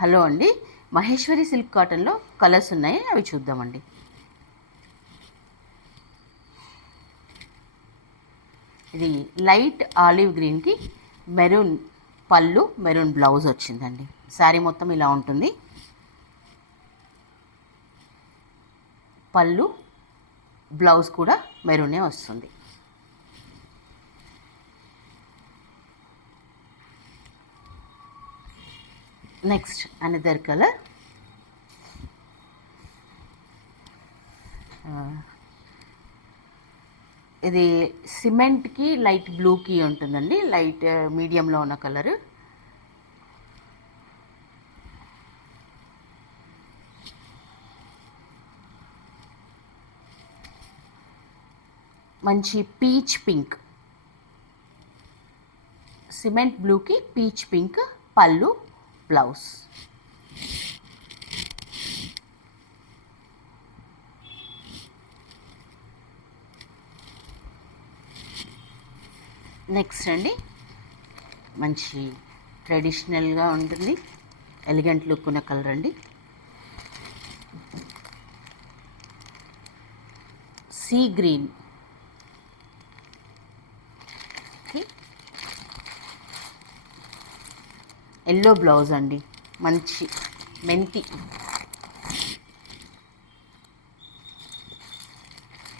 హలో అండి, మహేశ్వరి సిల్క్ కాటన్లో కలర్స్ ఉన్నాయి, అవి చూద్దామండి. ఇది లైట్ ఆలివ్ గ్రీన్కి మెరూన్ పళ్ళు, మెరూన్ బ్లౌజ్ వచ్చిందండి. శారీ మొత్తం ఇలా ఉంటుంది. పళ్ళు, బ్లౌజ్ కూడా మెరూనే వస్తుంది. నెక్స్ట్ అనదర్ కలర్, ఇది సిమెంట్కి లైట్ బ్లూకి ఉంటుందండి. లైట్ మీడియంలో ఉన్న కలరు. మంచి పీచ్ పింక్, సిమెంట్ బ్లూకి పీచ్ పింక్ పళ్ళు, బ్లౌజ్. నెక్స్ట్ అండి, మంచి ట్రెడిషనల్గా ఉంటుంది, ఎలిగెంట్ లుక్ ఉన్న కలర్ అండి. సీ గ్రీన్, ఎల్లో బ్లౌజ్ అండి. మంచి మెంతి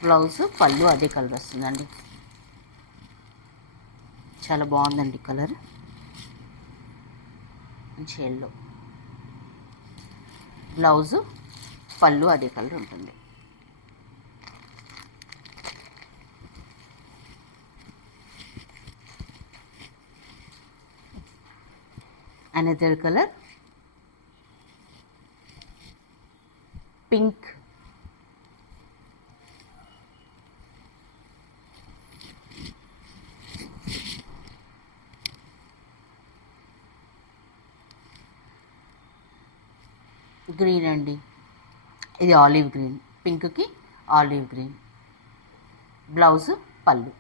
బ్లౌజ్, పళ్ళు అదే కలర్ వస్తుందండి. చాలా బాగుందండి కలర్. మంచి ఎల్లో బ్లౌజు, పళ్ళు అదే కలర్ ఉంటుంది. అనదర్ కలర్, పింక్, గ్రీన్ అండి. ఇది ఆలివ్ గ్రీన్, పింక్కి ఆలివ్ గ్రీన్, బ్లౌజ్, పళ్ళు.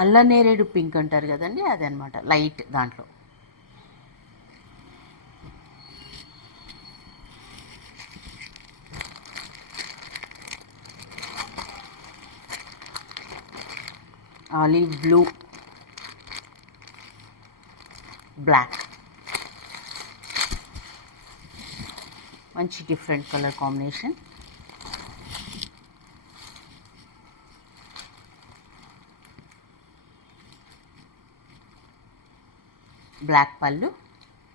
అల్లనేరేడు పింక్ అంటారు కదండి, అదనమాట, లైట్ దాంట్లో. ఆలివ్ బ్లూ, బ్లాక్, మంచి డిఫరెంట్ కలర్ కాంబినేషన్. బ్లాక్ పళ్ళు,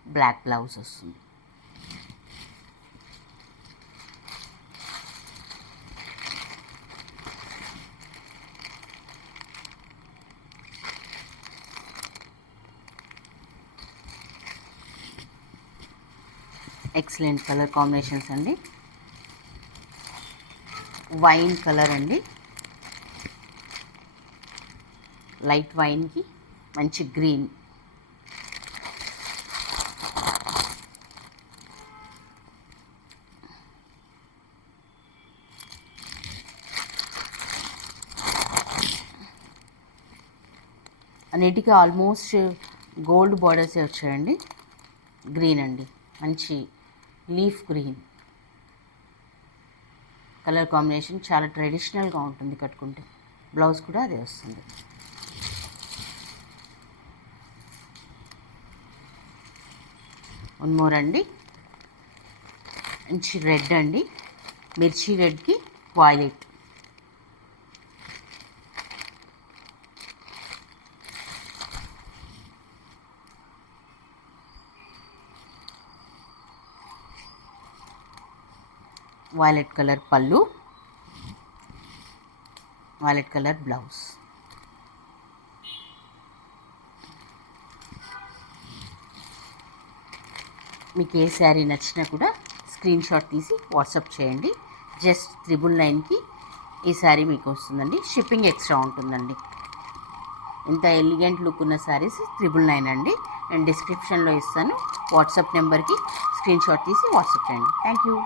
బ్లాక్ బ్లౌజ్ వస్తుంది. ఎక్సలెంట్ కలర్ కాంబినేషన్స్ అండి. వైన్ కలర్ అండి, లైట్ వైన్కి మంచి గ్రీన్, అన్నిటికీ ఆల్మోస్ట్ గోల్డ్ బార్డర్సే వచ్చాయండి. గ్రీన్ అండి, మంచి లీఫ్ గ్రీన్ కలర్ కాంబినేషన్, చాలా ట్రెడిషనల్గా ఉంటుంది కట్టుకుంటే. బ్లౌజ్ కూడా అదే వస్తుంది. వన్ మోర్ అండి, మంచి రెడ్ అండి, మిర్చి రెడ్కి వైలెట్, వైలెట్ కలర్ పళ్ళు, వైలెట్ కలర్ బ్లౌజ్. మీకు ఏ శారీ నచ్చినా కూడా స్క్రీన్ షాట్ తీసి వాట్సాప్ చేయండి. జస్ట్ 999కి ఈ శారీ మీకు వస్తుందండి. షిప్పింగ్ ఎక్స్ట్రా ఉంటుందండి. ఇంత ఎలిగెంట్ లుక్ ఉన్న శారీస్ 999 అండి. నేను డిస్క్రిప్షన్లో ఇస్తాను. వాట్సాప్ నెంబర్కి స్క్రీన్ షాట్ తీసి వాట్సాప్ చేయండి. Thank you.